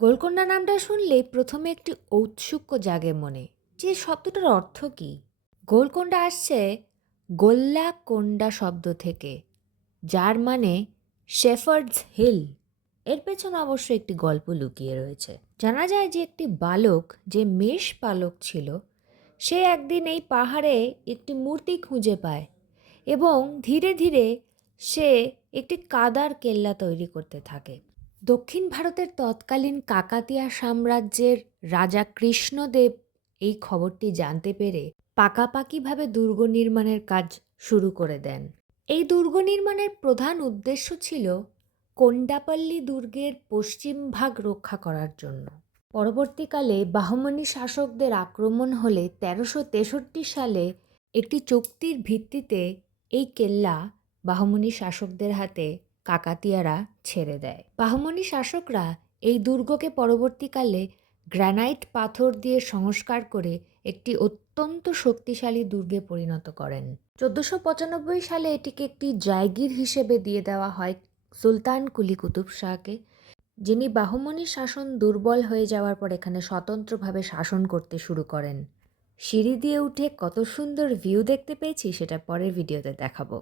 গোলকোন্ডা নামটা শুনলেই প্রথমে একটি ঔৎসুক্য জাগে মনে, যে শব্দটার অর্থ কী। গোলকোন্ডা আসছে গোল্লা কোন্ডা শব্দ থেকে, যার মানে শেফার্ডস হিল। এর পেছনে অবশ্য একটি গল্প লুকিয়ে রয়েছে। জানা যায় যে একটি বালক, যে মেষ পালক ছিল, সে একদিন এই পাহাড়ে একটি মূর্তি খুঁজে পায় এবং ধীরে ধীরে সে একটি কাদার কেল্লা তৈরি করতে থাকে। দক্ষিণ ভারতের তৎকালীন কাকাতিয়া সাম্রাজ্যের রাজা কৃষ্ণদেব এই খবরটি জানতে পেরে পাকাপাকিভাবে দুর্গ নির্মাণের কাজ শুরু করে দেন। এই দুর্গ নির্মাণের প্রধান উদ্দেশ্য ছিল কোন্ডাপল্লী দুর্গের পশ্চিম ভাগ রক্ষা করার জন্য। পরবর্তীকালে বাহমনি শাসকদের আক্রমণ হলে ১৩৬৩ সালে একটি চুক্তির ভিত্তিতে এই কেল্লা বাহমনি শাসকদের হাতে কাকাতিয়ারা ছেড়ে দেয়। বাহমনি শাসকরা এই দুর্গকে পরবর্তীকালে গ্রানাইট পাথর দিয়ে সংস্কার করে একটি অত্যন্ত শক্তিশালী দুর্গে পরিণত করেন। ১৪৯৫ সালে এটিকে একটি জায়গির হিসেবে দিয়ে দেওয়া হয় সুলতান কুলি কুতুব শাহকে, যিনি বাহমনি শাসন দুর্বল হয়ে যাওয়ার পর এখানে স্বতন্ত্রভাবে শাসন করতে শুরু করেন। সিঁড়ি দিয়ে উঠে কত সুন্দর ভিউ দেখতে পেয়েছি সেটা পরের ভিডিওতে দেখাবো।